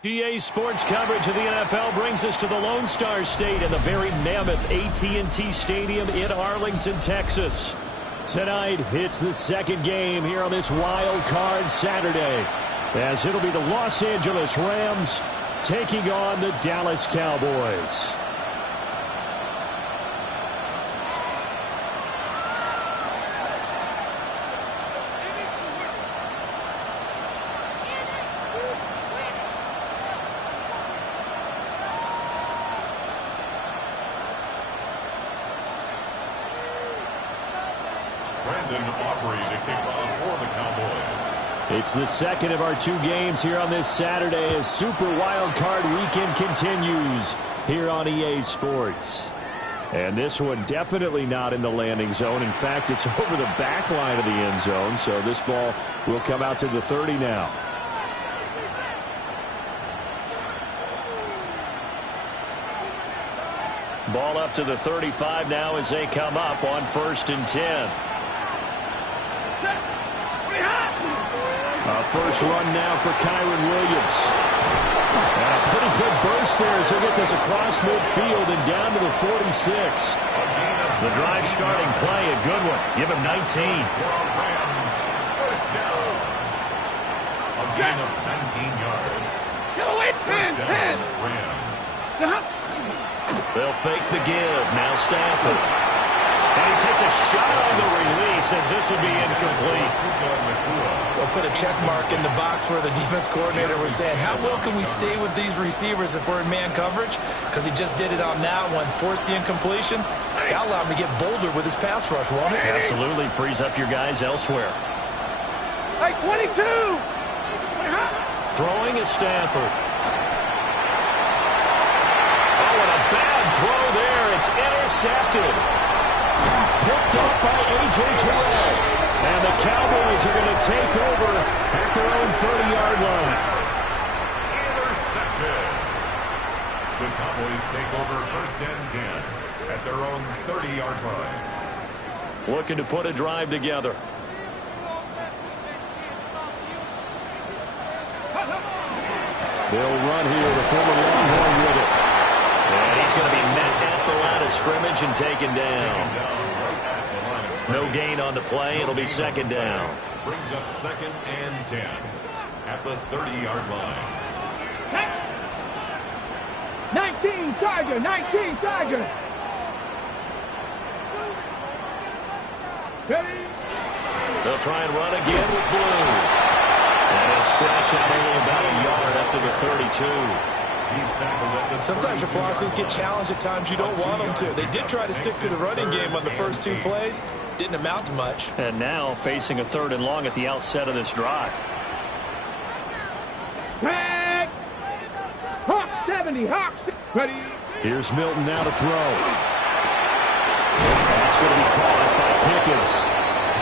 GA Sports coverage of the NFL brings us to the Lone Star State in the very mammoth AT&T Stadium in Arlington, Texas. Tonight, it's the second game here on this wild card Saturday, as it'll be the Los Angeles Rams taking on the Dallas Cowboys. It's the second of our two games here on this Saturday as Super Wild Card Weekend continues here on EA Sports. And this one definitely not in the landing zone. In fact, it's over the back line of the end zone, so this ball will come out to the 30 now. Ball up to the 35 now as they come up on 1st and 10. First run now for Kyron Williams. And a pretty good burst there as he'll get this across midfield and down to the 46. The drive starting play, a good one. Give him 19. First down. A gain of 19 yards. First down, Rams. They'll fake the give. Now Stafford. And he takes a shot on the release as this will be incomplete. They'll put a check mark in the box where the defense coordinator was saying, how well can we stay with these receivers if we're in man coverage? Because he just did it on that one. Force the incompletion. That allowed him to get bolder with his pass rush, won't it? Absolutely. Frees up your guys elsewhere. Hey, 22! Throwing is Stafford. Oh, and a bad throw there. It's intercepted. Picked up by A.J. Terrell. And the Cowboys are going to take over at their own 30-yard line. Intercepted. The Cowboys take over 1st and 10 at their own 30-yard line. Looking to put a drive together. They'll run here, the former Longhorn with it. And he's going to be met at the line of scrimmage and taken down. No gain on the play. It'll be 2nd down. Brings up 2nd and 10 at the 30-yard line. 19 Charger, 19 Charger. They'll try and run again with Blue. And he'll scratch out only about a yard up to the 32. Sometimes your philosophies get challenged at times you don't want them to. They did try to stick to the running game on the first 2 plays. Didn't amount to much. And now facing a 3rd and long at the outset of this drive. Tag! Hawk 70, Hawk 70. Ready? Here's Milton now to throw. That's going to be caught by Pickens.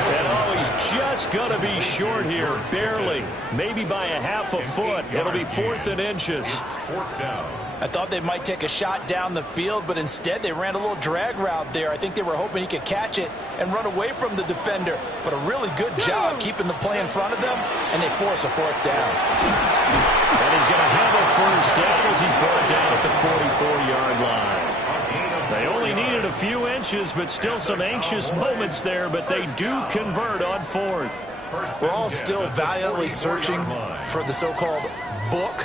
And he's just going to be short here, barely. Maybe by a half a foot. It'll be 4th and inches. I thought they might take a shot down the field, but instead they ran a little drag route there. I think they were hoping he could catch it and run away from the defender. But a really good job keeping the play in front of them, and they force a 4th down. And he's going to have a 1st down as he's brought down at the 44-yard line. A gain of They only needed a few inches, but still some anxious moments there, but they do convert on fourth. We're all still valiantly searching for the so-called book,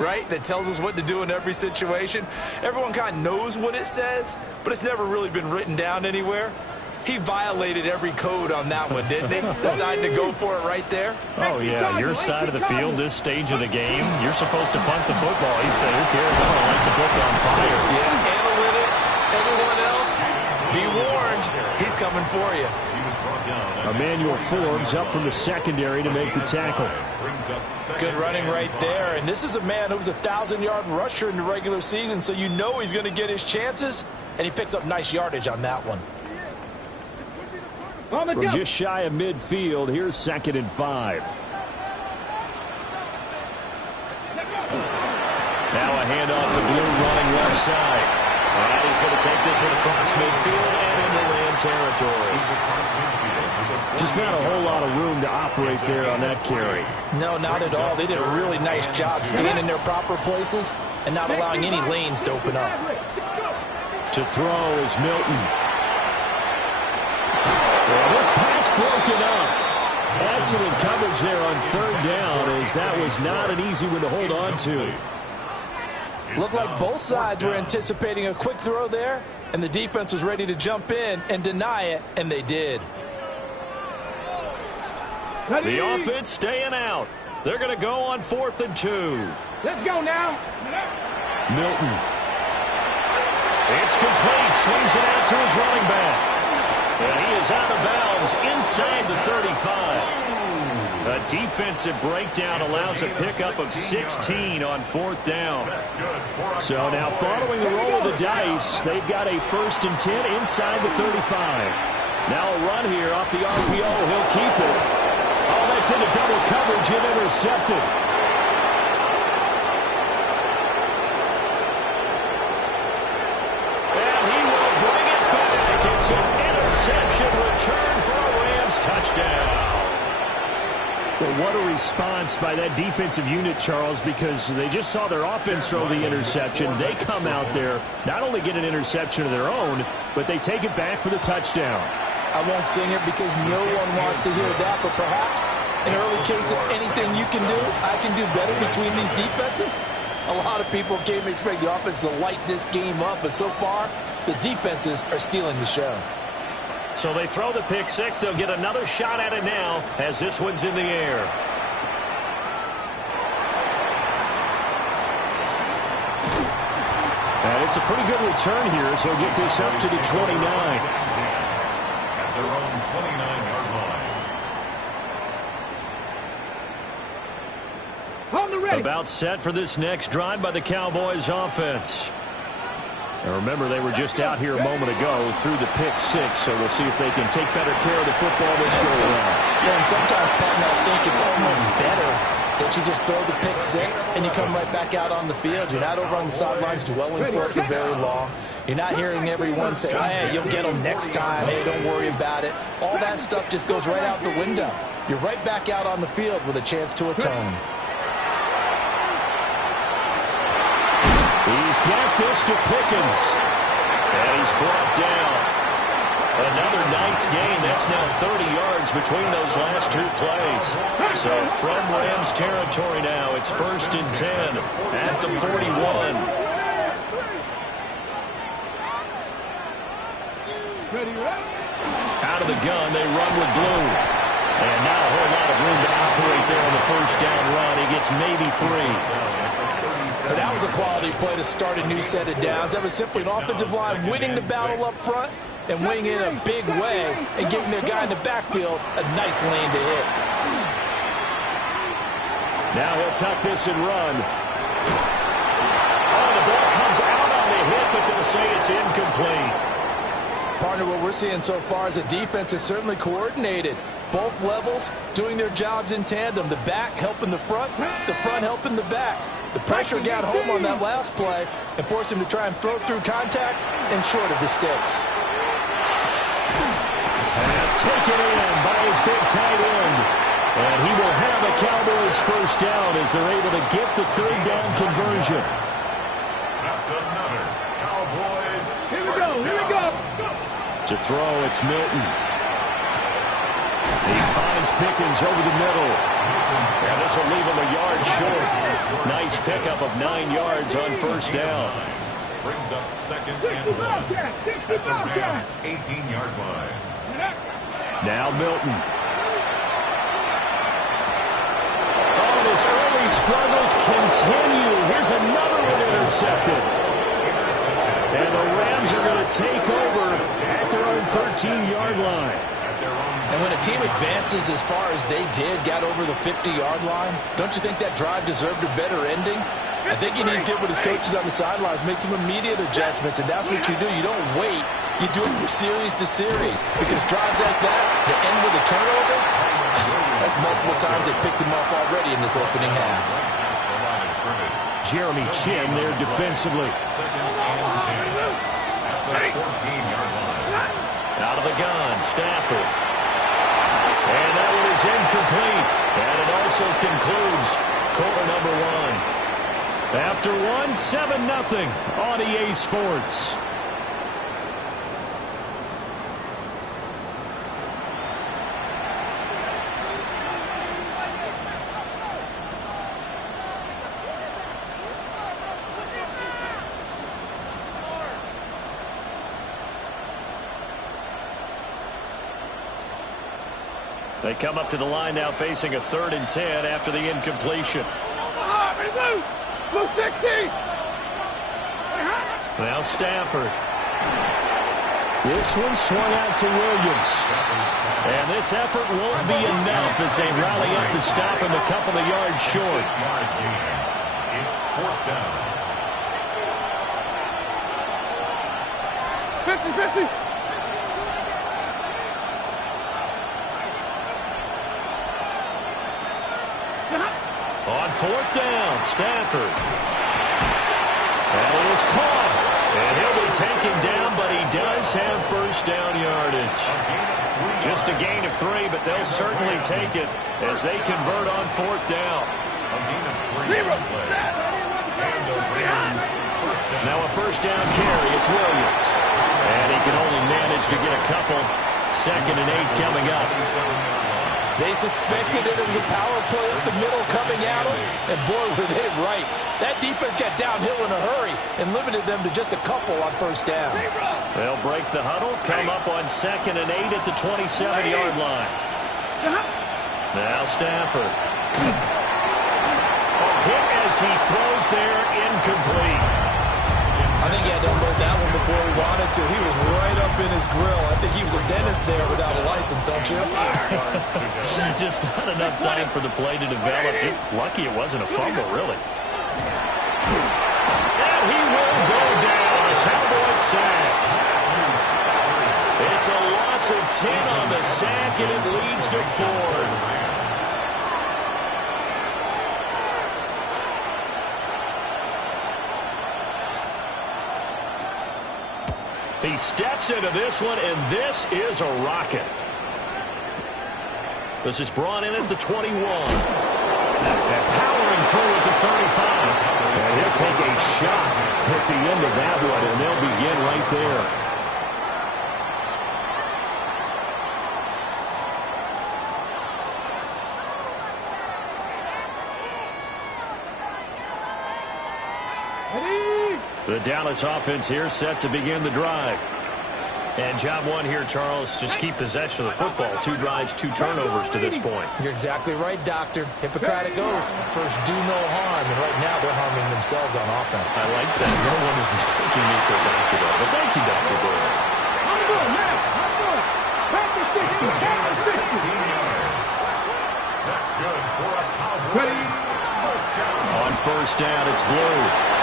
right, that tells us what to do in every situation. Everyone kind of knows what it says, but it's never really been written down anywhere. He violated every code on that one, didn't he? Decided to go for it right there. Oh, yeah, your side of the field, this stage of the game, you're supposed to punt the football. He said, who cares? I'm going to light the book on fire. Yeah, analytics, everyone else, be warned, he's coming for you. Emmanuel Forbes up from the secondary to make the tackle. Good running right there. And this is a man who was a 1,000-yard rusher in the regular season, so you know he's going to get his chances, and he picks up nice yardage on that one. From just shy of midfield, here's 2nd and 5. Now a handoff to Blue running left side. And he's going to take this one across midfield and into Ram territory. Just not a whole lot of room to operate there on that carry. No, not at all. They did a really nice job staying in their proper places and not allowing any lanes to open up. To throw is Milton. Well, this pass broken up. Excellent coverage there on 3rd down, as that was not an easy one to hold on to. Looked like both sides were anticipating a quick throw there, and the defense was ready to jump in and deny it, and they did. The offense staying out. They're going to go on 4th and 2. Let's go now. Milton. It's complete. Swings it out to his running back. And he is out of bounds inside the 35. A defensive breakdown allows a pickup of 16 on 4th down. So now following the roll of the dice, they've got a 1st and 10 inside the 35. Now a run here off the RPO. He'll keep it. Oh, that's into double coverage and intercepted. And he will bring it back. It's an interception return for a Rams touchdown. Well, what a response by that defensive unit, Charles, because they just saw their offense throw the interception. They come out there, not only get an interception of their own, but they take it back for the touchdown. I won't sing it because no one wants to hear that, but perhaps in early case of anything you can do, I can do better between these defenses. A lot of people came to expect the offense to light this game up, but so far, the defenses are stealing the show. So they throw the pick six. They'll get another shot at it now as this one's in the air. And it's a pretty good return here, so he'll get this up to the 29. At their own 29-yard line. On the ready. About set for this next drive by the Cowboys offense. And remember, they were just out here a moment ago through the pick six, so we'll see if they can take better care of the football this go around. Yeah, and sometimes, partner, I think it's almost better that you just throw the pick six and you come right back out on the field. You're not over on the sidelines dwelling for it for very long. You're not hearing everyone say, oh, hey, you'll get them next time. Hey, don't worry about it. All that stuff just goes right out the window. You're right back out on the field with a chance to atone. He's got this to Pickens. And he's brought down. Another nice gain. That's now 30 yards between those last two plays. So from Rams territory now, it's 1st and 10 at the 41. Out of the gun, they run with Blue. And not a whole lot of room to operate there on the first down run. He gets maybe 3. But that was a quality play to start a new set of downs. That was simply an offensive line winning the battle up front and winning it in a big way and giving their guy in the backfield a nice lane to hit. Now he'll tuck this and run. Oh, the ball comes out on the hit, but they'll say it's incomplete. Partner, what we're seeing so far is a defense is certainly coordinated. Both levels doing their jobs in tandem. The back helping the front helping the back. The pressure got home on that last play and forced him to try and throw through contact and short of the sticks. Pass taken in by his big tight end. And he will have a Cowboys first down as they're able to get the 3rd down conversion. That's another Cowboys. Here we go. Here we go. To throw, it's Milton. He finds Pickens over the middle. And this will leave him a yard short. Nice pickup of 9 yards on first down. Brings up 2nd and 1 at the Rams' 18-yard line. Now Milton. Oh, his early struggles continue. Here's another one intercepted. And the Rams are going to take over at their own 13-yard line. And when a team advances as far as they did, got over the 50-yard line, don't you think that drive deserved a better ending? I think he needs to get with his coaches on the sidelines, make some immediate adjustments, and that's what you do. You don't wait. You do it from series to series, because drives like that, that end with a turnover, that's multiple times they picked him up already in this opening half. Jeremy Chin there defensively. 2nd and 10 at the 14-yard line. Out of the gun, Stafford. And that one is incomplete. And it also concludes quarter number 1. After one, 7-0 on EA Sports. They come up to the line now facing a 3rd and 10 after the incompletion. Blue 60. Now Stafford. This one swung out to Williams. And this effort won't be enough as they rally up to stop him a couple of yards short. It's 4th down. 50-50. On 4th down, Stafford. And it is caught. And he'll be taken down, but he does have first down yardage. Just a gain of 3, but they'll certainly take it as they convert on 4th down. A gain of 3 on the play. And the Rams first down. Now a first down carry, it's Williams. And he can only manage to get a couple. 2nd and 8 coming up. They suspected it was a power play up the middle coming at them, and boy, were they right. That defense got downhill in a hurry and limited them to just a couple on first down. They'll break the huddle, come up on 2nd and 8 at the 27-yard line. Now Stafford. Hit as he throws there, incomplete. I think he had to unload that one before he wanted to. He was right up in his grill. I think he was a dentist there without a license, don't you? Just not enough time for the play to develop. Just lucky it wasn't a fumble, really. And he will go down. A Cowboys sack. It's a loss of 10 on the sack, and it leads to 4th. He steps into this one, and this is a rocket. This is brought in at the 21. And powering through at the 35. And he'll take a shot at the end of that one, and they'll begin right there. The Dallas offense here set to begin the drive. And job one here, Charles, just keep possession of the football. 2 drives, 2 turnovers to this point. You're exactly right, Doctor. Hippocratic oath. First, do no harm. And right now, they're harming themselves on offense. I like that. No one is mistaking me for a doctor, though. But thank you, Dr. Boyz. I'm good, man. I'm good. Practice 60. Practice 60. 16 yards. That's good for a Cowboys first down. On first down, it's Blue.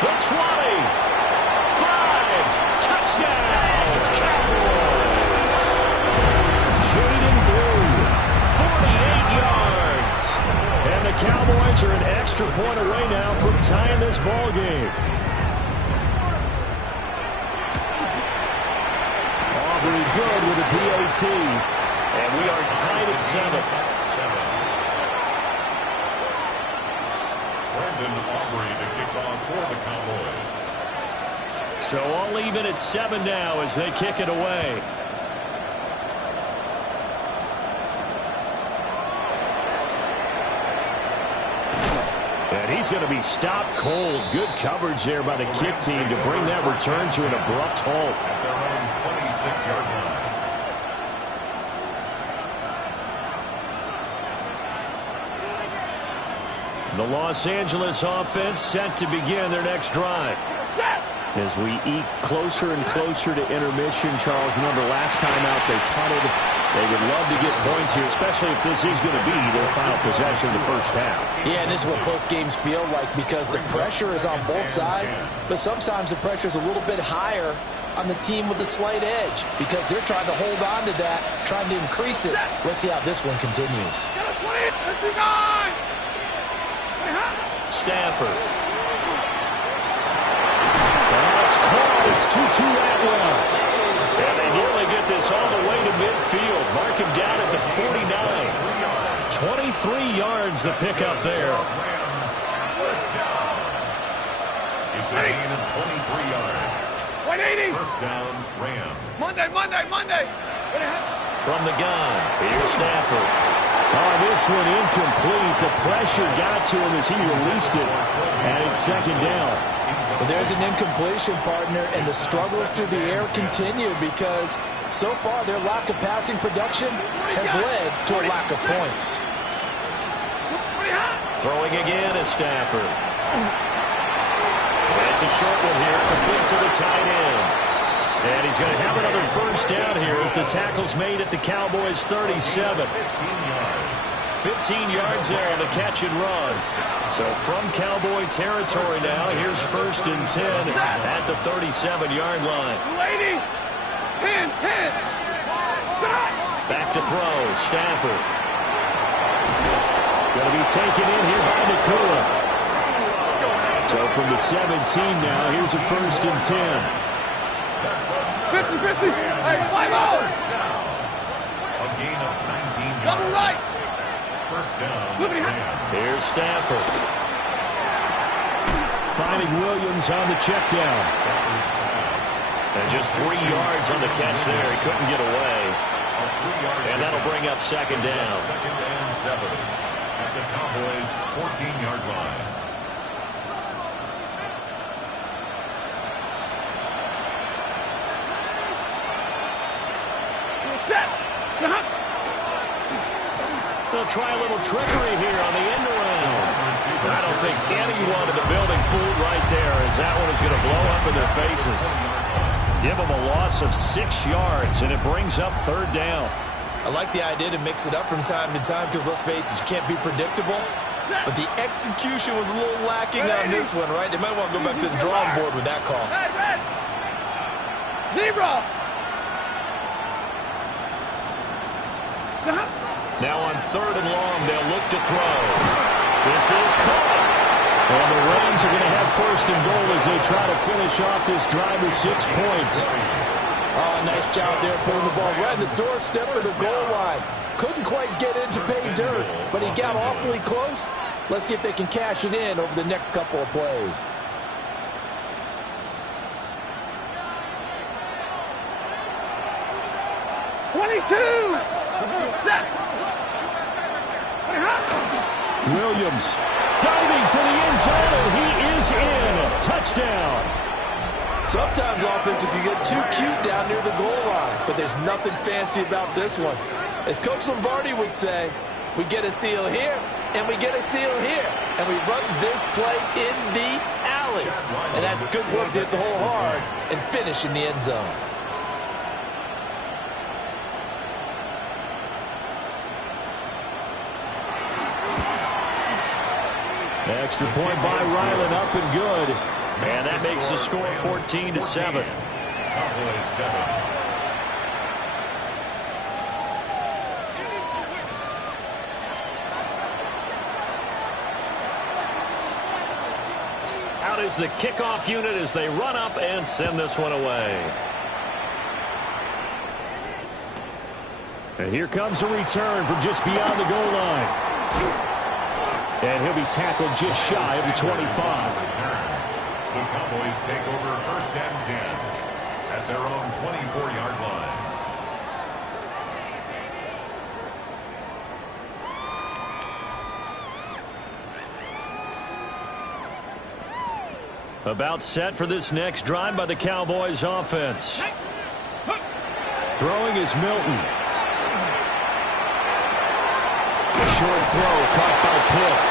The 20, 5, touchdown, Cowboys. Jaden Blue, 48 yards. And the Cowboys are an extra point away now from tying this ball game. Aubrey good with a PAT. And we are tied at 7. Brandon Aubrey to kick off for the Cowboys. So all even at 7 now as they kick it away. And he's going to be stopped cold. Good coverage there by the kick team to bring that return to an abrupt halt. At their own 26-yard line. The Los Angeles offense set to begin their next drive. As we eke closer and closer to intermission, Charles, remember last time out they punted. They would love to get points here, especially if this is going to be their final possession of the first half. Yeah, and this is what close games feel like because the pressure is on both sides, but sometimes the pressure is a little bit higher on the team with the slight edge because they're trying to hold on to that, trying to increase it. Let's see how this one continues. Stafford. That's caught. It's 2-2 Atwell. And they nearly get this all the way to midfield. Mark him down at the 49. 23 yards the pickup there. It's a gain of 23 yards. 180. First down, Rams. Monday. From the gun, here's Stafford. Oh, this one incomplete. The pressure got to him as he released it. And it's second down. Well, there's an incompletion, partner, and the struggles through the air continue because so far their lack of passing production has led to a lack of points. Throwing again is Stafford. That's a short one here, complete to the tight end. And he's going to have another first down here as the tackle's made at the Cowboys' 37. 15 yards there on the catch and run. So from Cowboy territory now, here's first and 10 at the 37-yard line. 10. Back to throw, Stafford. Going to be taken in here by Nakua. So from the 17 now, here's a first and 10. 50. Hey, 5 hours. A gain of 19 yards. Double right. First down. Here's Stafford. Finding Williams on the check down. And just 3 yards on the catch there. He couldn't get away. And that'll bring up second down. Second and 7 at the Cowboys' 14-yard line. They'll try a little trickery here on the end around. I don't think anyone in the building fooled right there as that one is going to blow up in their faces. Give them a loss of 6 yards, and it brings up third down. I like the idea to mix it up from time to time because, let's face it, you can't be predictable. But the execution was a little lacking on this one, right? They might want to go back to the drawing board with that call. Zebra. Now on third and long, they'll look to throw. This is caught. And the Rams are going to have first and goal as they try to finish off this drive with 6 points. Oh, nice job there putting the ball right in the doorstep of the goal line. Couldn't quite get in to pay dirt, but he got awfully close. Let's see if they can cash it in over the next couple of plays. Williams diving for the end zone, and he is in. Touchdown. Sometimes offense can get too cute down near the goal line, but there's nothing fancy about this one. As Coach Lombardi would say, we get a seal here, and we get a seal here, and we run this play in the alley. And that's good work to hit the hole hard and finish in the end zone. Extra point by Ryland, up and good. And that makes the score 14-7. Cowboys 7. Out is the kickoff unit as they run up and send this one away. And here comes a return from just beyond the goal line. And he'll be tackled just shy of the 25. The Cowboys take over 1st and 10 at their own 24-yard line. About set for this next drive by the Cowboys offense. Throwing is Milton. Short throw caught by Pitts.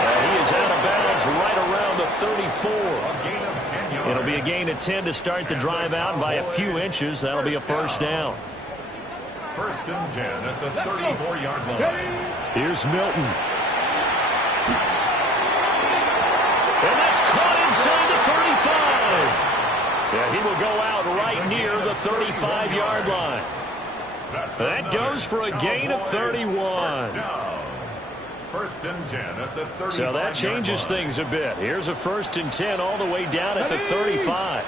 He is out of bounds right around the 34. It'll be a gain of 10 to start the drive out by a few inches. That'll be a first down. 1st and 10 at the 34-yard line. Here's Milton. And that's caught inside the 35. Yeah, he will go out right near the 35-yard line. That goes for a gain of 31. 1st and 10 at the 35. So that changes things a bit. Here's a 1st and 10 all the way down at the 35.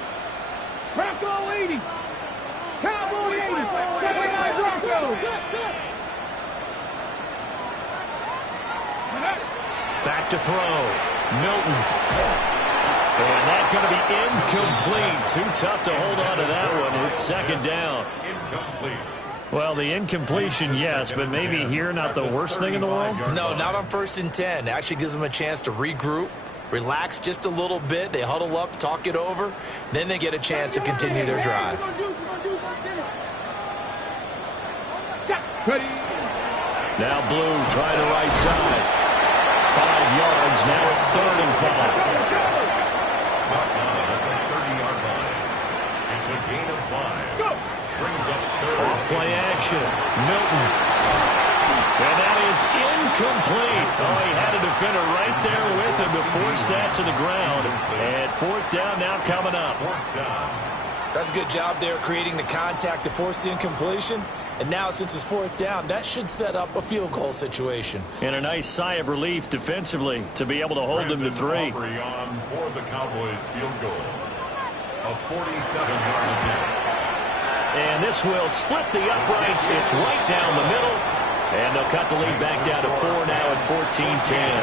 Bronco 80. Cowboy 80. Bronco. Back to throw. Milton. And that's going to be incomplete. Too tough to hold on to that one. It's 2nd down. Incomplete. Well, the incompletion, yes, but maybe here not the worst thing in the world? No, not on 1st and 10. It actually gives them a chance to regroup, relax just a little bit. They huddle up, talk it over. Then they get a chance to continue their drive. Now Blue trying the right side. 5 yards. Now it's 3rd and 5. At the 30-yard line. It's a gain of 5. Brings up 3rd. Off-play action. Milton. And that is incomplete. Oh, he had a defender right there with him to force that to the ground. And 4th down now coming up. 4th down. That's a good job there creating the contact to force the incompletion. And now, since it's 4th down, that should set up a field goal situation. And a nice sigh of relief defensively to be able to hold them to 3. On for the Cowboys field goal. A 47-yard attempt. And this will split the uprights. It's right down the middle. And they'll cut the lead back down to 4 now at 14-10.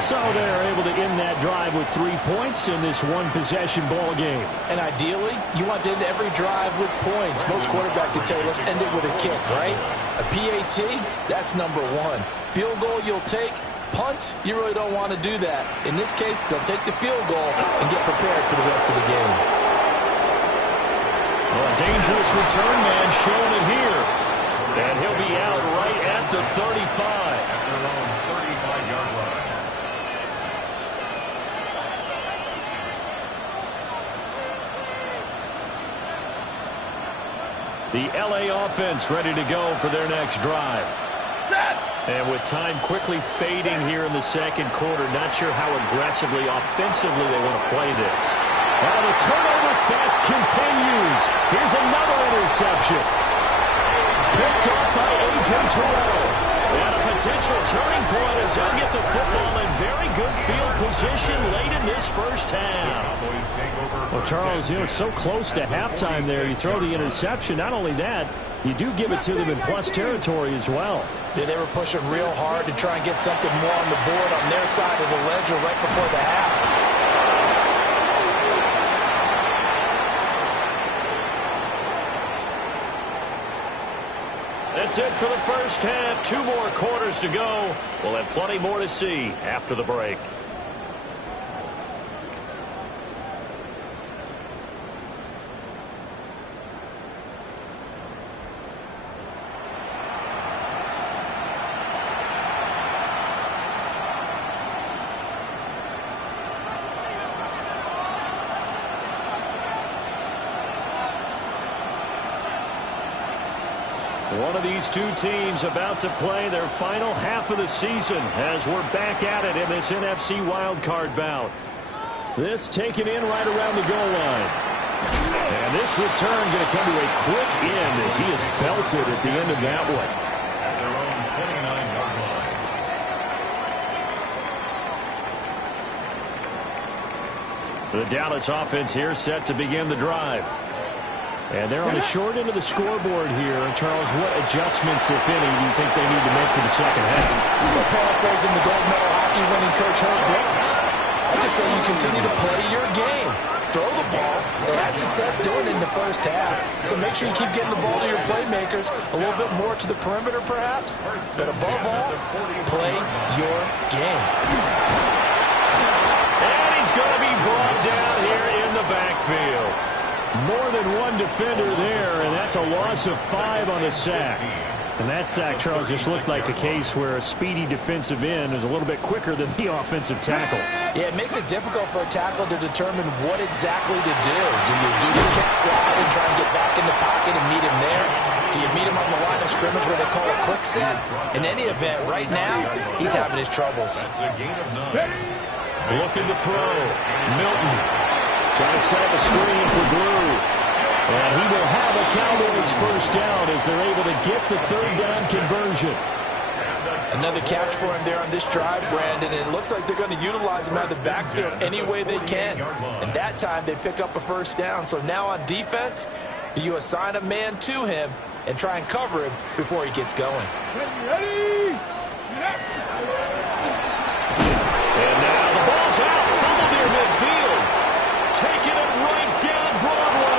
So they're able to end that drive with 3 points in this one-possession ball game. And ideally, you want to end every drive with points. Most quarterbacks would tell you, let's end it with a kick, right? A PAT, that's number 1. Field goal you'll take. Punts, you really don't want to do that. In this case, they'll take the field goal and get prepared for the rest of the game. Well, a dangerous return man showing it here. And he'll be out right at the 35. At their own 35-yard line. The LA offense ready to go for their next drive. And with time quickly fading here in the 2nd quarter, not sure how aggressively, offensively they want to play this. Now the turnover fest continues. Here's another interception. Picked off by A.J. Terrell. And a potential turning point as he'll get the football in very good field position late in this 1st half. Well, Charles, you know, it's so close to halftime there. You throw the interception. Not only that, you do give it to them in plus territory as well. Yeah, they were pushing real hard to try and get something more on the board on their side of the ledger right before the half. That's it for the 1st half. 2 more quarters to go. We'll have plenty more to see after the break. One of these two teams about to play their final half of the season as we're back at it in this NFC wildcard bout. This taken in right around the goal line. And this return going to come to a quick end as he is belted at the end of that one. At their own 29-yard line. The Dallas offense here set to begin the drive. And they're on the short end of the scoreboard here. Charles, what adjustments, if any, do you think they need to make for the second half? Well, paraphrasing the gold medal hockey winning coach Herb Brooks, I just say you continue to play your game. Throw the ball. They had success doing it in the first half. So make sure you keep getting the ball to your playmakers. A little bit more to the perimeter, perhaps. But above all, play your game. And he's going to be brought down here in the backfield. More than one defender there, and that's a loss of 5 on the sack. And that sack, Charles, just looked like a case where a speedy defensive end is a little bit quicker than the offensive tackle. Yeah, it makes it difficult for a tackle to determine what exactly to do. Do you do the kick slide and try and get back in the pocket and meet him there? Do you meet him on the line of scrimmage where they call a quick set? In any event, right now, he's having his troubles. That's a gain of 9. Looking to throw. Milton trying to set up a screen for Blue. And he will have a Cowboys first down as they're able to get the third down conversion. Another catch for him there on this drive, Brandon, and it looks like they're going to utilize him out of the backfield any way they can. And that time they pick up a first down. So now on defense, do you assign a man to him and try and cover him before he gets going? Ready? And now the ball's out. Fumble near midfield. Taking it right down Broadway.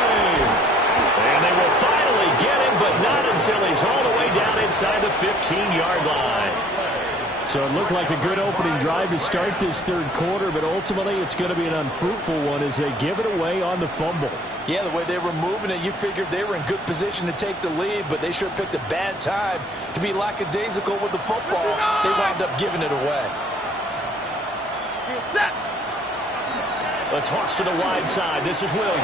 And they will finally get him, but not until he's all the way down inside the 15-yard line. So it looked like a good opening drive to start this third quarter, but ultimately it's going to be an unfruitful one as they give it away on the fumble. Yeah, the way they were moving it, you figured they were in good position to take the lead, but they sure picked a bad time to be lackadaisical with the football. They wound up giving it away. A toss to the wide side. This is Williams.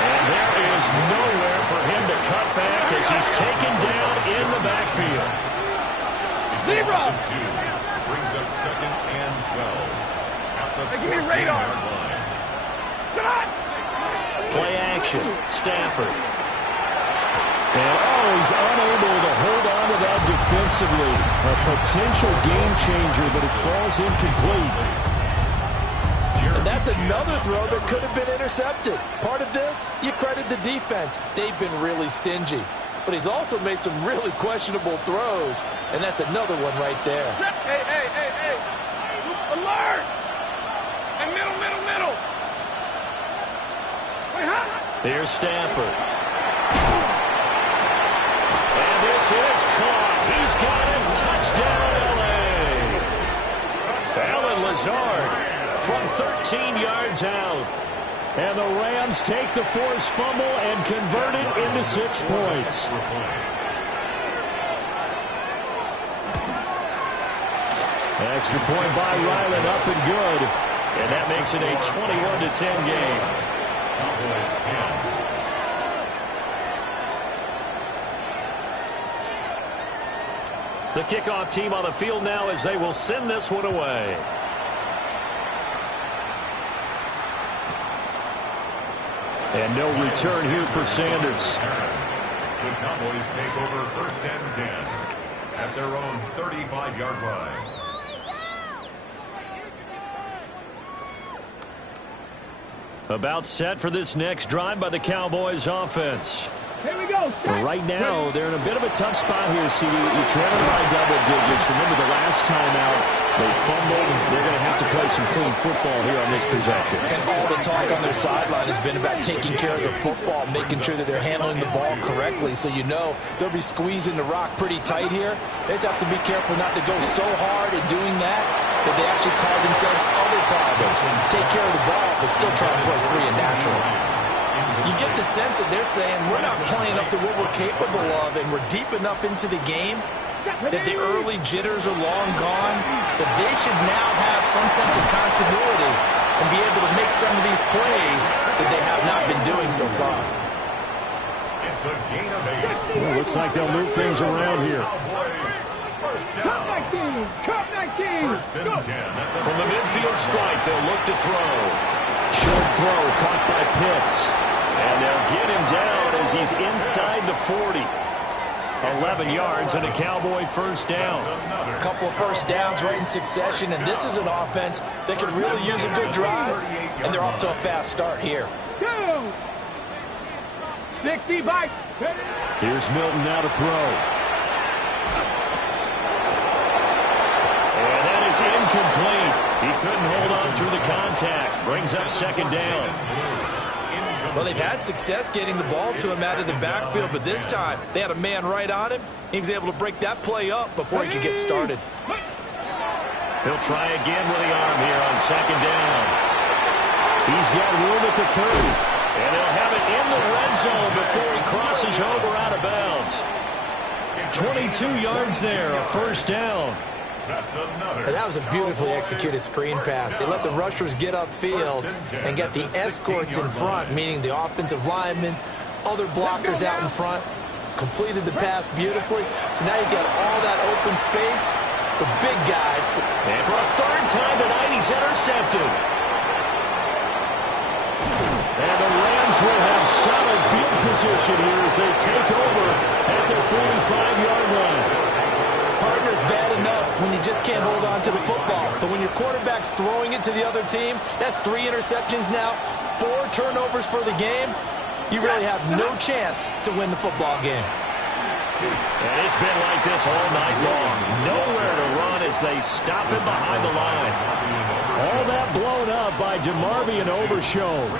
And there is nowhere for him to cut back as he's taken down in the backfield. Zebra! 2. Brings up 2nd and 12. At the 14-yard line. Play action. Stafford. And, he's unable to hold on to that defensively. A potential game changer, but it falls incomplete. And that's another throw that could have been intercepted. Part of this, you credit the defense. They've been really stingy. But he's also made some really questionable throws, and that's another one right there. Hey. Alert! And middle. Wait, huh? Here's Stafford. And this is caught. He's got him. Touchdown, L.A. Alan Lazard from 13 yards out. And the Rams take the forced fumble and convert it into 6 points. Extra point by Ryland, up and good. And that makes it a 21-10 game. Cowboys 10. The kickoff team on the field now as they will send this one away. And no return here for Sanders. The Cowboys take over 1st and 10 at their own 35-yard line. About set for this next drive by the Cowboys offense. Here we go. Right now, they're in a bit of a tough spot here, CD. You're trailing by double digits. Remember the last time out, they fumbled. They're going to have to play some clean football here on this possession. And all the talk on their sideline has been about taking care of the football, making sure that they're handling the ball correctly. So you know they'll be squeezing the rock pretty tight here. They just have to be careful not to go so hard in doing that they actually cause themselves other problems. Take care of the ball, but still try to play free and natural. You get the sense that they're saying we're not playing up to what we're capable of, and we're deep enough into the game that the early jitters are long gone, that they should now have some sense of continuity and be able to make some of these plays that they have not been doing so far. It's a gain of 8. Well, looks like they'll move things around here. Cup 19. 1st and 10. From the midfield strike, they'll look to throw. Short throw caught by Pitts. And they'll get him down as he's inside the 40. 11 yards and a Cowboy first down. A couple of first downs right in succession, and this is an offense that could really use a good drive, and they're off to a fast start here. Go. 60 bike. Here's Milton now to throw. And that is incomplete. He couldn't hold on through the contact. Brings up second down. Well, they've had success getting the ball to him out of the backfield, but this time they had a man right on him. He was able to break that play up before he could get started. He'll try again with the arm here on second down. He's got room at the 30. And they'll have it in the red zone before he crosses over out of bounds. 22 yards there, a first down. And that was a beautifully executed screen pass. They let the rushers get upfield and get the escorts in front, meaning the offensive linemen, other blockers out in front, completed the pass beautifully. So now you've got all that open space with big guys. And for a third time tonight, he's intercepted. And the Rams will have solid field position here as they take over at their 45-yard line. Partner's bad enough when you just can't hold on to the football. But when your quarterback's throwing it to the other team, that's 3 interceptions now, 4 turnovers for the game. You really have no chance to win the football game. And it's been like this all night long. Nowhere to run as they stop him behind the line. All that blown up by DeMarvin and Overshown.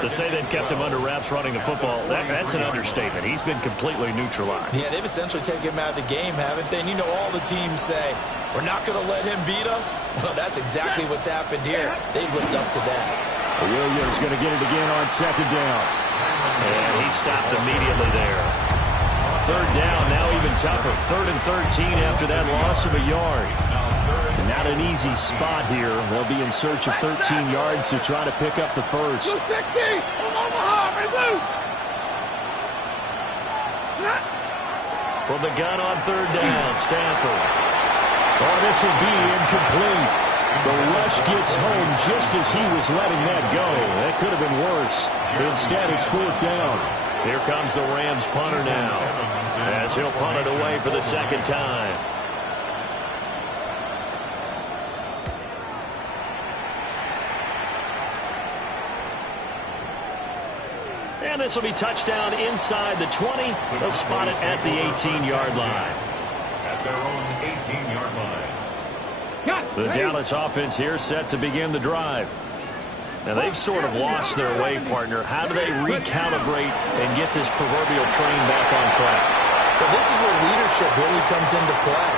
To say they've kept him under wraps running the football, that's an understatement. He's been completely neutralized. Yeah, they've essentially taken him out of the game, haven't they? And you know all the teams say, we're not going to let him beat us. Well, that's exactly what's happened here. They've lived up to that. Williams going to get it again on second down. And he stopped immediately there. Third down, now even tougher. 3rd and 13 after that loss of a yard. Not an easy spot here. They'll be in search of 13 yards to try to pick up the first. 260 on Omaha, reloose. From the gun on third down, Stanford. Oh, this will be incomplete. The rush gets home just as he was letting that go. That could have been worse. Instead, it's 4th down. Here comes the Rams punter now, as he'll punt it away for the second time. And this will be touchdown inside the 20. They'll spot it at the 18-yard line. At their own 18-yard line. The Dallas offense here set to begin the drive. Now, they've sort of lost their way, partner. How do they recalibrate and get this proverbial train back on track? Well, this is where leadership really comes into play.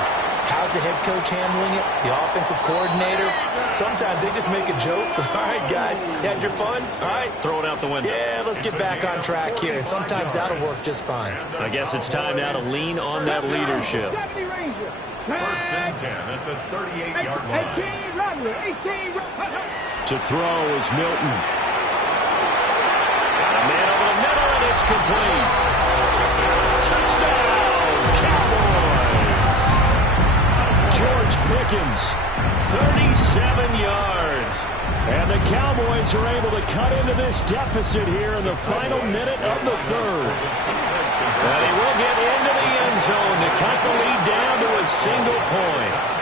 How's the head coach handling it? The offensive coordinator? Sometimes they just make a joke. All right, guys, you had your fun? All right. Throw it out the window. Yeah, let's get back on track here. And sometimes that'll work just fine. I guess it's time now to lean on that leadership. 1st and 10 at the 38-yard line. To throw is Milton. Got a man over the middle, and it's complete. Touchdown, Cowboys. George Pickens, 37 yards. And the Cowboys are able to cut into this deficit here in the final minute of the 3rd. And he will get into the end zone to cut the lead down to a single point.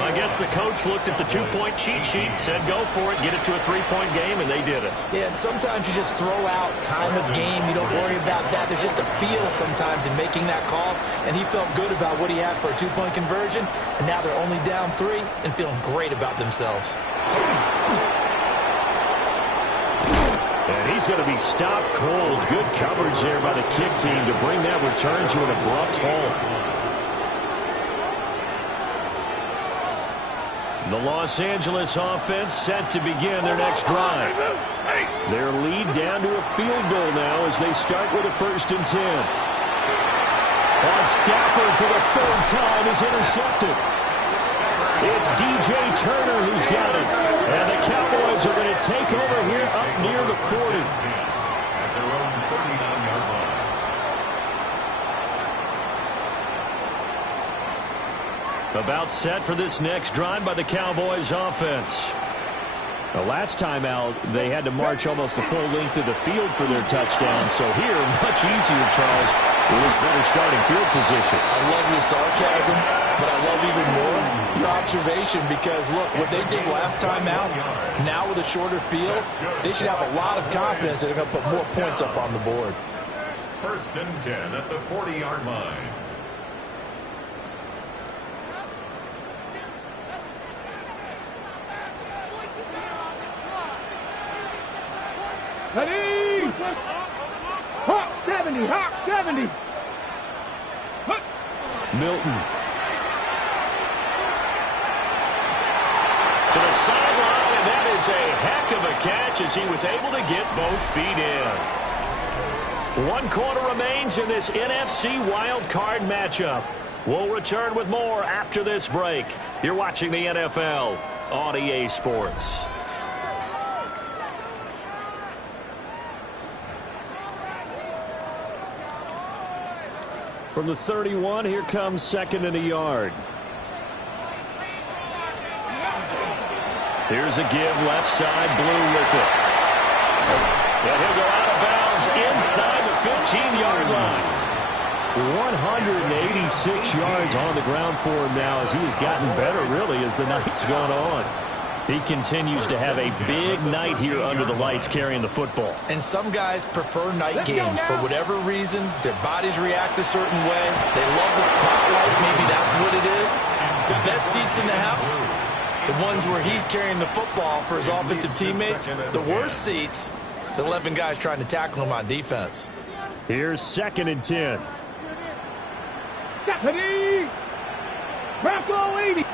I guess the coach looked at the 2-point cheat sheet, said go for it, get it to a 3-point game, and they did it. Yeah, and sometimes you just throw out time of game. You don't worry about that. There's just a feel sometimes in making that call, and he felt good about what he had for a 2-point conversion, and now they're only down 3 and feeling great about themselves. And he's going to be stopped cold. Good coverage there by the kick team to bring that return to an abrupt halt. The Los Angeles offense set to begin their next drive. Their lead down to a field goal now as they start with a 1st and 10. And Stafford for the 3rd time is intercepted. It's DJ Turner who's got it. And the Cowboys are going to take over here up near the 40. At their own 39-yard line. About set for this next drive by the Cowboys offense. The last time out, they had to march almost the full length of the field for their touchdown. So here, much easier, Charles. with his better starting field position. I love your sarcasm, but I love even more your observation because, look, what they did last time out, now with a shorter field, they should have a lot of confidence that they're going to put more points up on the board. 1st and 10 at the 40-yard line. Ready? Hawk 70, Hawk 70. Milton. To the sideline, and that is a heck of a catch as he was able to get both feet in. 1 quarter remains in this NFC Wild Card matchup. We'll return with more after this break. You're watching the NFL on EA Sports. From the 31, here comes 2nd and a yard. Here's a give, left side, Blue with it. And he'll go out of bounds inside the 15-yard line. 186 yards on the ground for him now as he has gotten better, really, as the night's gone on. He continues to have a big night here under the lights carrying the football. And some guys prefer night games for whatever reason. Their bodies react a certain way. They love the spotlight. Maybe that's what it is. The best seats in the house, the ones where he's carrying the football for his offensive teammates. The worst seats, the 11 guys trying to tackle him on defense. Here's 2nd and 10. Ready? Bronco 80.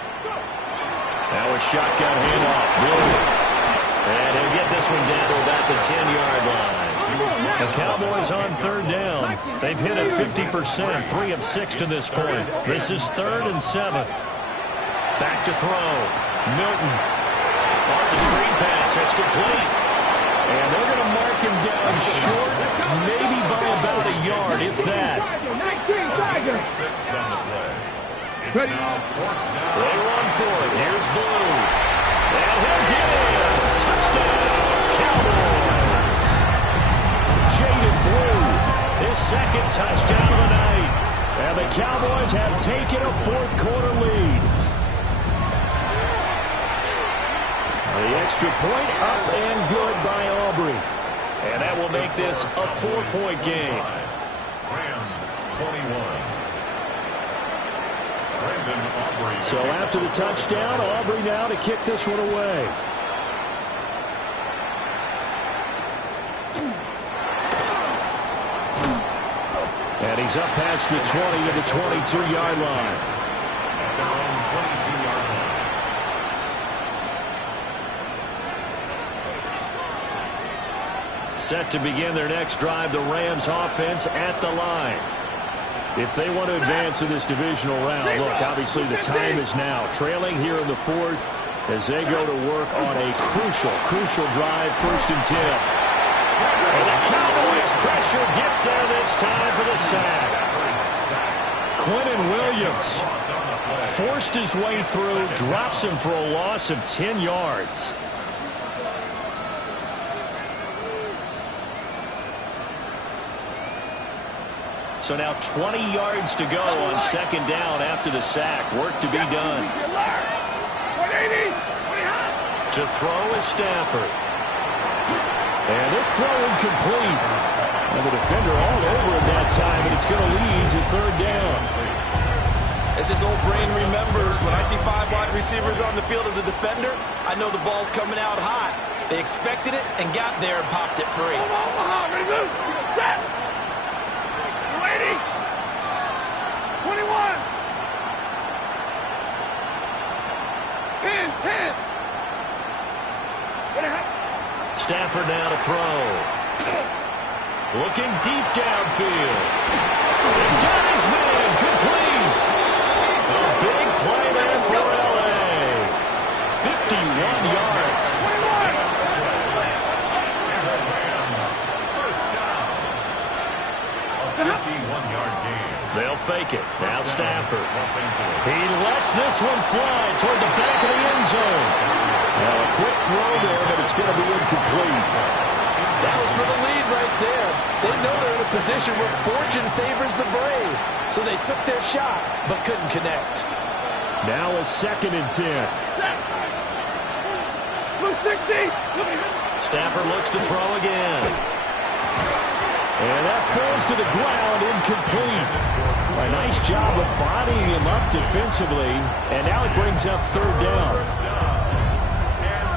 Now a shotgun handoff. Blue. And he'll get this one down to about the 10-yard line. The Cowboys on 3rd down. They've hit it 50%, 3 of 6 to this point. This is 3rd and 7. Back to throw. Milton. Wants a screen pass. That's complete. And they're going to mark him down short, maybe by about a yard, if that. 6 on the play. It's now 4th down. They run for it. Here's Blue. And he'll get it. Touchdown, Cowboys. Jaded Blue, his 2nd touchdown of the night. And the Cowboys have taken a 4th quarter lead. The extra point up and good by Aubrey. And that will make this a 4-point game. Rams 21. So after the touchdown, Aubrey now to kick this one away. And he's up past the 20 to the 22-yard line. At their own 22-yard line. Set to begin their next drive, the Rams offense at the line. If they want to advance in this divisional round, look, obviously the time is now. Trailing here in the 4th as they go to work on a crucial drive, 1st and 10. And the Cowboys pressure gets there this time for the sack. Quentin Williams forced his way through, drops him for a loss of 10 yards. So now 20 yards to go on 2nd down after the sack. Work to be done. To throw is Stafford. And this throw incomplete. And the defender all over him that time, and it's going to lead to 3rd down. As his old brain remembers, when I see 5 wide receivers on the field as a defender, I know the ball's coming out hot. They expected it and got there and popped it free. Ready, move. Set. 20. 21. 10. Stafford now to throw. Looking deep downfield. And got his man complete. A big play there for L.A. 51 yards. A 51-yard gain. They'll fake it. Now Stafford. He lets this one fly toward the back of the end zone. Now a quick throw there, but it's going to be incomplete. That was for the lead right there. They know they're in a position where fortune favors the brave. So they took their shot, but couldn't connect. Now a 2nd and 10. Stafford looks to throw again. And that falls to the ground, incomplete. A nice job of bodying him up defensively. And now it brings up 3rd down.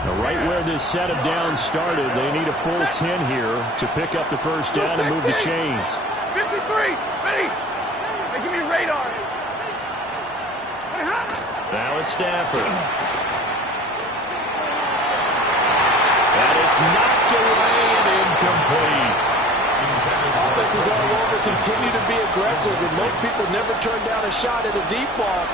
Now right where this set of downs started, they need a full 10 here to pick up the 1st down and move the chains. 53, ready. Hey, give me radar. Now it's Stafford. And it's knocked away and incomplete. Offenses all over continue to be aggressive, and most people never turn down a shot at a deep ball.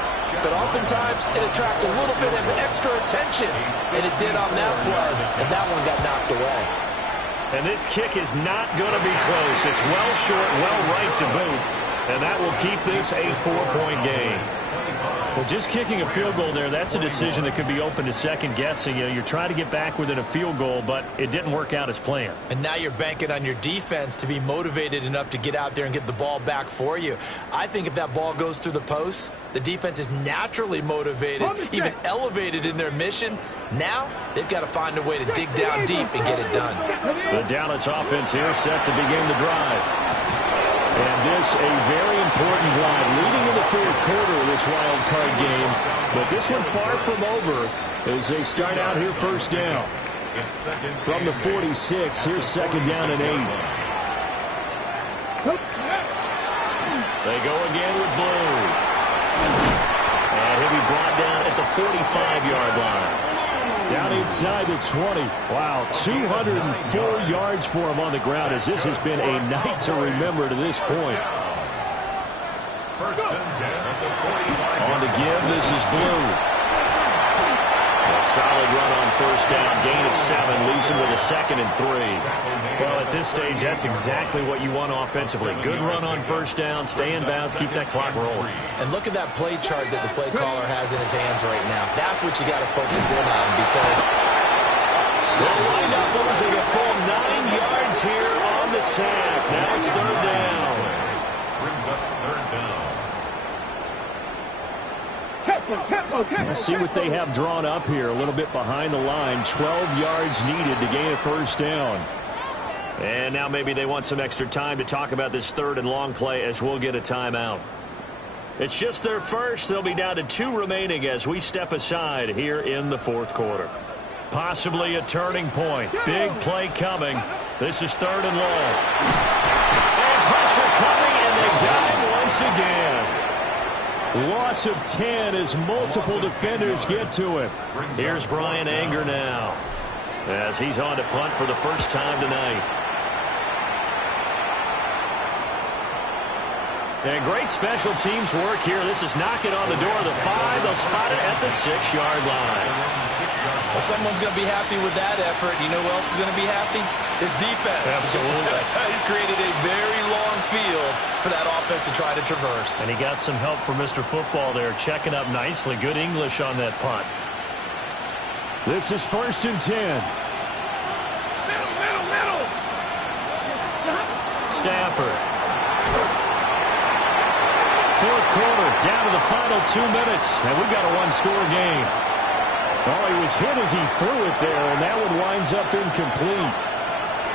But oftentimes, it attracts a little bit of extra attention, and it did on that play, and that one got knocked away. And this kick is not going to be close. It's well short, well right to boot, and that will keep this a 4-point game. Well, just kicking a field goal there, that's a decision that could be open to second guessing. You know, you're trying to get back within a field goal, but it didn't work out as planned. And now you're banking on your defense to be motivated enough to get out there and get the ball back for you. I think if that ball goes through the post, the defense is naturally motivated, even elevated in their mission. Now they've got to find a way to dig down deep and get it done. The Dallas offense here set to begin the drive. And this a very important drive leading in the 4th quarter of this wild card game. But this one far from over as they start out here 1st down. From the 46, here's 2nd down and 8. They go again with Blue. And he'll be brought down at the 45-yard line. Down inside the 20. Wow, 204 yards for him on the ground as this has been a night to remember to this point. 1st and 10 at the 45. On the give, this is Blue. A solid run on 1st down, gain of 7, leaves him with a 2nd and 3. Well, at this stage, that's exactly what you want offensively. Good run on 1st down, stay in bounds, keep that clock rolling. And look at that play chart that the play caller has in his hands right now. That's what you got to focus in on because they'll wind up losing a full 9 yards here on the sack. Now it's 3rd down. Brings up 3rd down. We'll see what they have drawn up here. A little bit behind the line. 12 yards needed to gain a 1st down. And now maybe they want some extra time to talk about this 3rd and long play as we'll get a timeout. It's just their first. They'll be down to 2 remaining as we step aside here in the 4th quarter. Possibly a turning point. Big play coming. This is 3rd and long. And pressure coming, and they got him once again. Loss of 10 as multiple defenders get to him. Here's Brian Anger now as he's on to punt for the first time tonight. And great special teams work here. This is knocking on the door of the 5. They'll spot it at the 6-yard line. Well, someone's going to be happy with that effort. You know who else is going to be happy? His defense. Absolutely. He's created a very long field for that offense to try to traverse. And he got some help from Mr. Football there, checking up nicely. Good English on that punt. This is 1st and 10. Middle. Stafford. 4th quarter, down to the final 2 minutes, and we've got a 1-score game. Oh, he was hit as he threw it there, and that one winds up incomplete.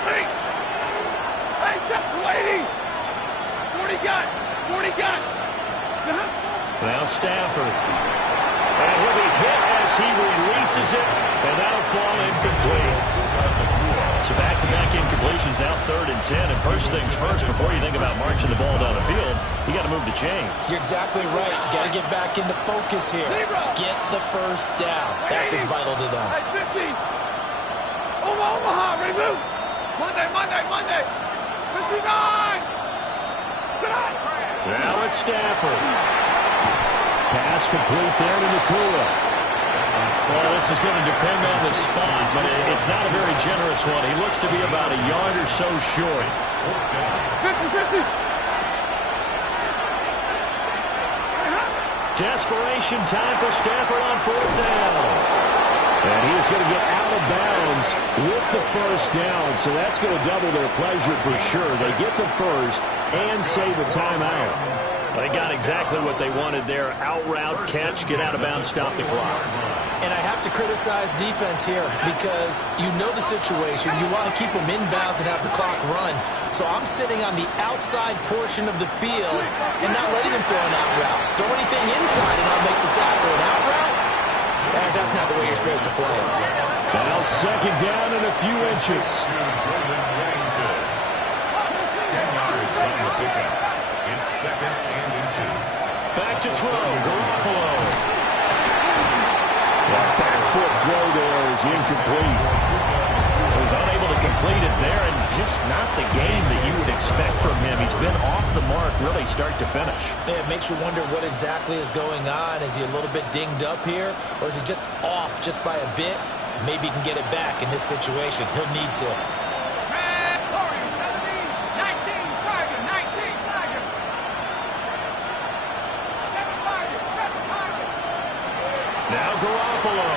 Hey, that's waiting. 40 got. Now Stafford. And he'll be hit as he releases it, and that'll fall incomplete. So back-to-back incompletions, now 3rd and 10. And first things first, before you think about marching the ball down the field, you got to move the chains. You're exactly right. Got to get back into focus here. Get the 1st down. That's what's vital to them. Hey, 50. Omaha, ready, move. Monday. 59. Tonight. Now it's Stafford. Pass complete there to Nakua. Well, this is going to depend on the spot, but it's not a very generous one. He looks to be about a yard or so short. 50. Desperation time for Stafford on 4th down. And he is going to get out of bounds with the first down. So that's going to double their pleasure for sure. They get the first and save a timeout. They got exactly what they wanted there. Out route, catch, get out of bounds, stop the clock. And I have to criticize defense here because you know the situation. You want to keep them inbounds and have the clock run. So I'm sitting on the outside portion of the field and not letting them throw an out route. Throw anything inside and I'll make the tackle. An out route? That's not the way you're supposed to play it. Now second down and a few inches. 10 yards on the pickup. It's second and inches. Back to throw. Garoppolo. That back foot throw there is incomplete. He was unable to complete it there, and just not the game that you would expect from him. He's been off the mark really start to finish. Yeah, it makes you wonder what exactly is going on. Is he a little bit dinged up here, or is he just off just by a bit? Maybe he can get it back in this situation. He'll need to. Now Garoppolo.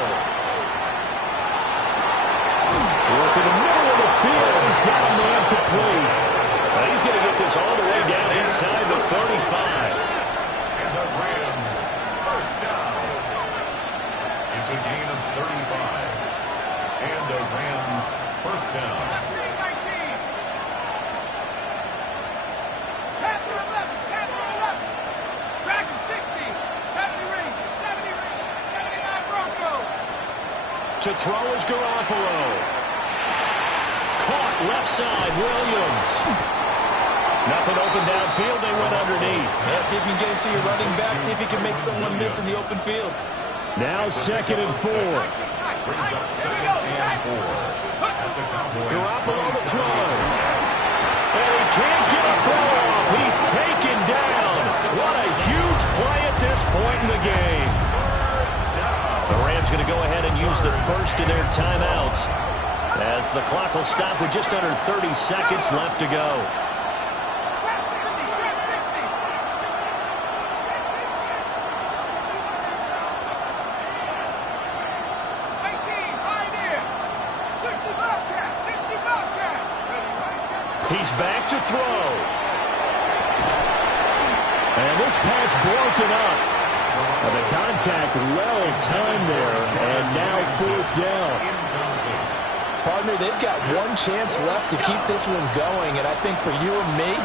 Work in the middle of the field. He's got a man complete. Well, he's going to get this all the way down inside the 35. And the Rams first down. It's a gain of 35. And the Rams first down. To throw is Garoppolo. Caught left side, Williams. Nothing open downfield, they went underneath. Yeah, see if you can get it to your running back, see if you can make someone miss in the open field. Now second and 4. Brings up second and 4. Garoppolo to throw. And he can't get a throw off. He's taken down. What a huge play at this point in the game. The Rams going to go ahead and use the first of their timeouts as the clock will stop with just under 30 seconds left to go. He's back to throw. And this pass broken up. And the contact well timed there, and now fourth down. Partner, they've got one chance left to keep this one going, and I think for you and me,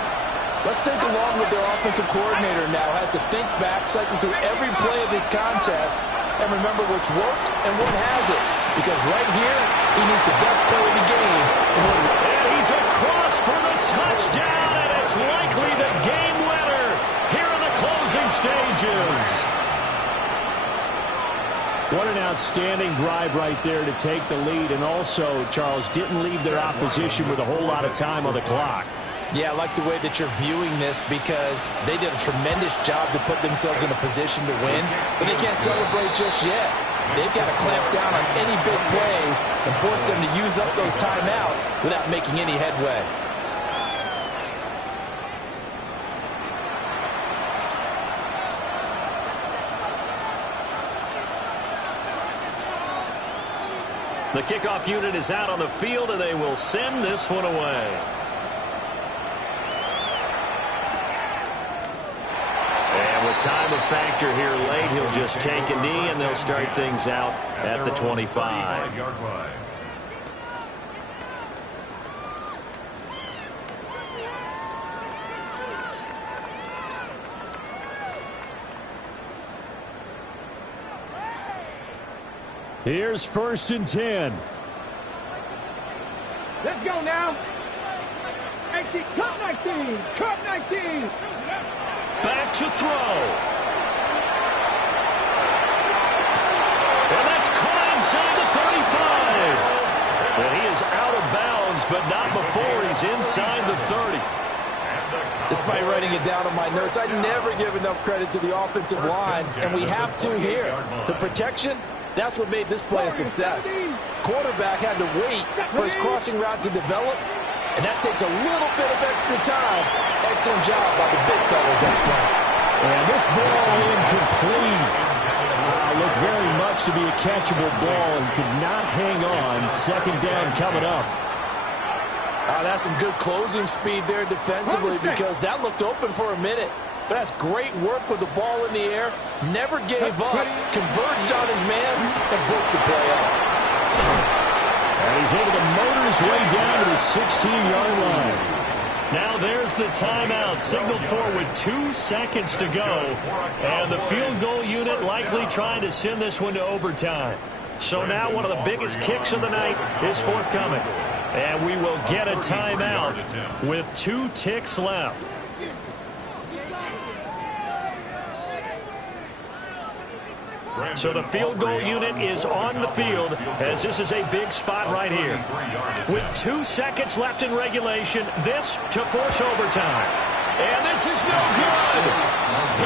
let's think along with their offensive coordinator now. Has to think back, cycle through every play of this contest, and remember what's worked and what hasn't. Because right here, he needs the best play of the game. And he's across for the touchdown, and it's likely the game winner here in the closing stages. What an outstanding drive right there to take the lead. And also, Charles, didn't leave their opposition with a whole lot of time on the clock. Yeah, I like the way that you're viewing this because they did a tremendous job to put themselves in a position to win, but they can't celebrate just yet. They've got to clamp down on any big plays and force them to use up those timeouts without making any headway. The kickoff unit is out on the field, and they will send this one away. And with time a factor here late, he'll just take a knee, and they'll start things out at the 25. Here's first and 10. Let's go now. 18, cut 19. Cut 19. Back to throw. And that's caught inside the 35. And he is out of bounds, but not before he's inside the 30. Despite writing it down on my notes, I never give enough credit to the offensive line, and we have to here. The protection, that's what made this play a success. Quarterback had to wait for his crossing route to develop, and that takes a little bit of extra time. Excellent job by the big fellas up front. And this ball incomplete. Looked very much to be a catchable ball and could not hang on. Second down coming up. That's some good closing speed there defensively because that looked open for a minute. But that's great work with the ball in the air. Never gave up. Converged on his man and broke the play up. And he's able to motor his way down to the 16-yard line. Now there's the timeout signaled for with 2 seconds to go. And the field goal unit likely trying to send this one to overtime. So now one of the biggest kicks of the night is forthcoming. And we will get a timeout with 2 ticks left. So the field goal unit is on the field as this is a big spot right here. With 2 seconds left in regulation, this to force overtime. And this is no good.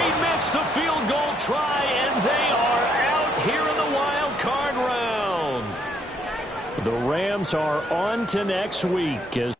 He missed the field goal try, and they are out here in the wild card round. The Rams are on to next week as